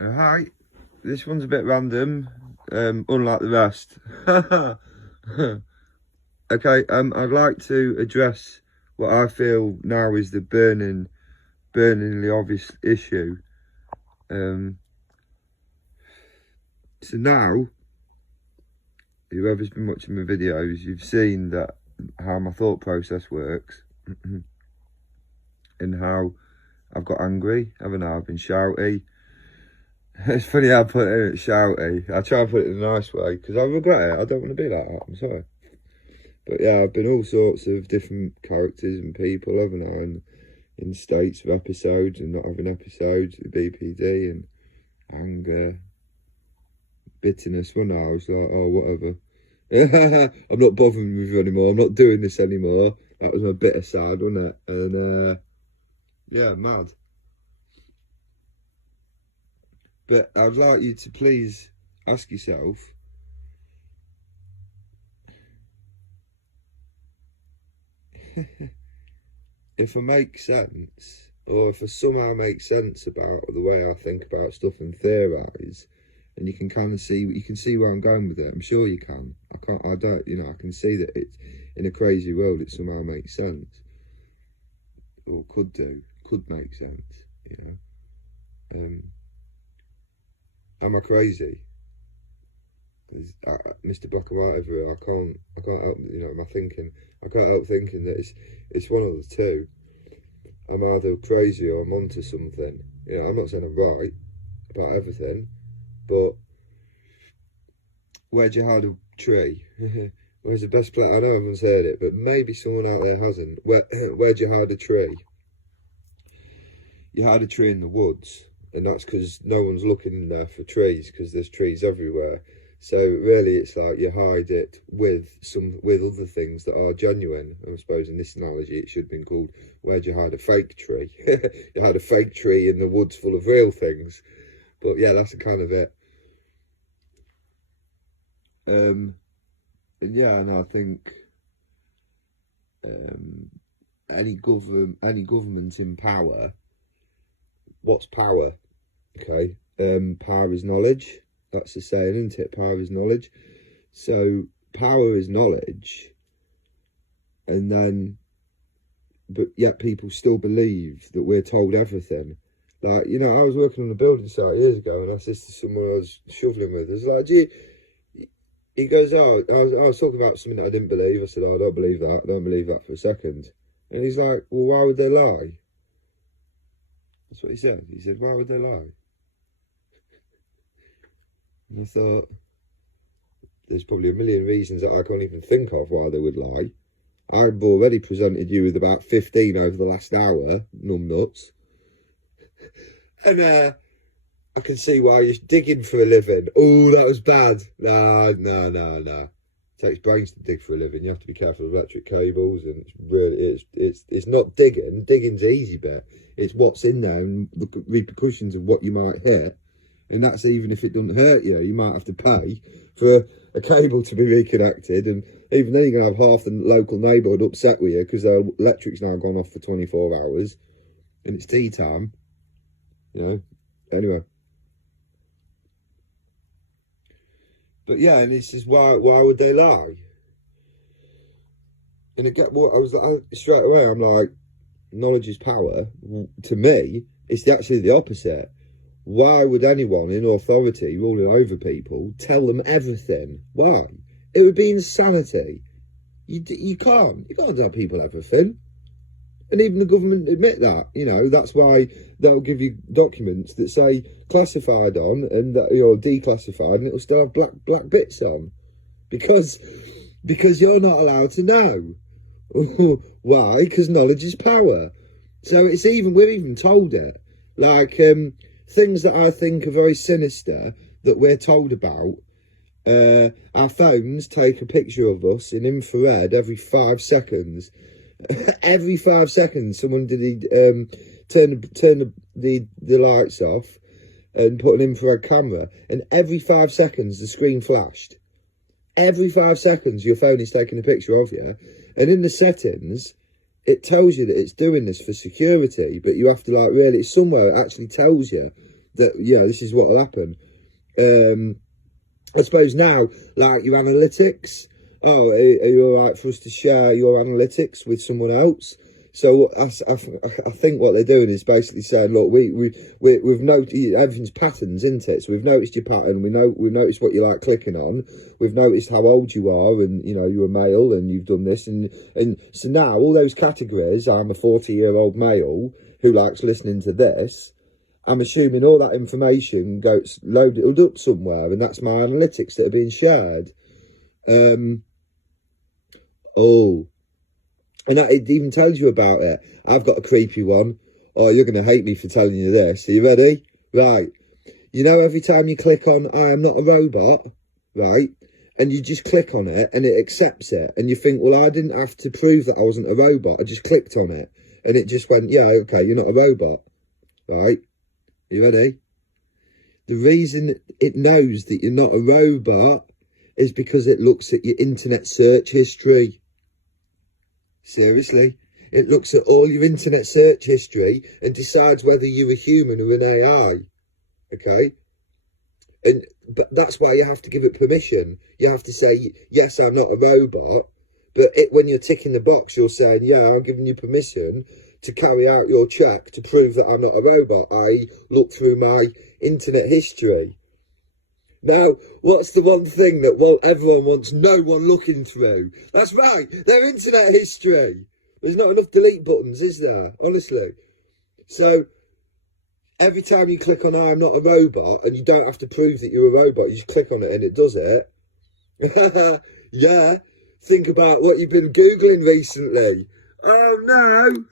Hi, this one's a bit random, unlike the rest. Okay, I'd like to address what I feel now is the burningly obvious issue. So now, whoever's been watching my videos, you've seen that how my thought process works, and how I've got angry, haven't I? I've been shouty. It's funny how I put it in shouty. I try and put it in a nice way because I regret it. I don't want to be like that. I'm sorry. But yeah, I've been all sorts of different characters and people, haven't I? In states of episodes and not having episodes, the BPD and anger, bitterness. When I was like, oh, whatever. I'm not bothering with you anymore. I'm not doing this anymore. That was my bitter side, wasn't it? And yeah, mad. But I'd like you to please ask yourself, if I make sense, or if I somehow make sense about the way I think about stuff and theorise, and you can kind of see, you can see where I'm going with it. I'm sure you can. I can see that it's in a crazy world, it somehow makes sense, or could make sense, Am I crazy? Mr. Black and White over here, I can't help, my thinking. I can't help thinking that it's one of the two. I'm either crazy or I'm onto something. I'm not saying I'm right about everything, but where'd you hide a tree? Where's the best place? I know I haven't said it, but maybe someone out there hasn't. Where'd you hide a tree? You hide a tree in the woods, and that's because no one's looking there for trees, because there's trees everywhere. So really, it's like you hide it with other things that are genuine. I suppose in this analogy, it should have been called "Where'd you hide a fake tree?" You hide a fake tree in the woods full of real things. But yeah, that's the kind of it. And yeah, and I think any government in power. What's power? Okay, power is knowledge. That's the saying, isn't it? Power is knowledge. So power is knowledge, and then, but yet people still believe that we're told everything. Like, I was working on a building site years ago, and I said to someone I was shoveling with, I was like, he goes, oh, I was talking about something that I didn't believe. I said, oh, I don't believe that. I don't believe that for a second. And he's like, well, why would they lie? That's what he said. He said, why would they lie? And I thought, there's probably a million reasons that I can't even think of why they would lie. I've already presented you with about 15 over the last hour, numbnuts. And I can see why you're digging for a living. Oh, that was bad. No. It takes brains to dig for a living. You have to be careful of electric cables, and it's not digging. Digging's the easy bit. It's what's in there and the repercussions of what you might hit. And that's even if it doesn't hurt you. You might have to pay for a cable to be reconnected, and even then you're going to have half the local neighbourhood upset with you because their electric's now gone off for 24 hours and it's tea time. Anyway. But yeah, and this is why would they lie? And I get what I was like straight away. I'm like, knowledge is power. To me, it's actually the opposite. Why would anyone in authority ruling over people tell them everything? Why? It would be insanity. You can't tell people everything. And even the government admit that. That's why they'll give you documents that say classified on and that you're declassified, and it'll still have black bits on, because you're not allowed to know. Why? Because knowledge is power. So we're even told it. Like things that I think are very sinister that we're told about. Our phones take a picture of us in infrared every 5 seconds. Every 5 seconds, someone turn the lights off and put an infrared camera, and every 5 seconds the screen flashed. Every 5 seconds your phone is taking a picture of you, and in the settings it tells you that it's doing this for security, but you have to really, somewhere it actually tells you that, you know, this is what will happen. I suppose now, like your analytics, oh, are you all right for us to share your analytics with someone else? So I think what they're doing is basically saying, look, we've noticed everything's patterns, isn't it? So we've noticed your pattern. We've noticed what you like clicking on. We've noticed how old you are, and you know you're a male, and you've done this, and so now all those categories. I'm a 40-year-old male who likes listening to this. I'm assuming all that information goes loaded up somewhere, and that's my analytics that are being shared. And it even tells you about it. I've got a creepy one. Oh, you're going to hate me for telling you this. Are you ready? Right. You know, every time you click on I am not a robot, right? And you just click on it and it accepts it. And you think, well, I didn't have to prove that I wasn't a robot. I just clicked on it. And it just went, yeah, okay, you're not a robot. Right? You ready? The reason it knows that you're not a robot is because it looks at your internet search history. Seriously, it looks at all your internet search history and decides whether you're a human or an AI. Okay? But that's why you have to give it permission. You have to say, yes, I'm not a robot. But when you're ticking the box, you're saying, yeah, I'm giving you permission to carry out your check to prove that I'm not a robot. I look through my internet history. Now, what's the one thing that everyone wants no one looking through? That's right, their internet history. There's not enough delete buttons, is there? Honestly. So, every time you click on I'm not a robot, and you don't have to prove that you're a robot, you just click on it and it does it. Yeah, think about what you've been Googling recently. Oh no,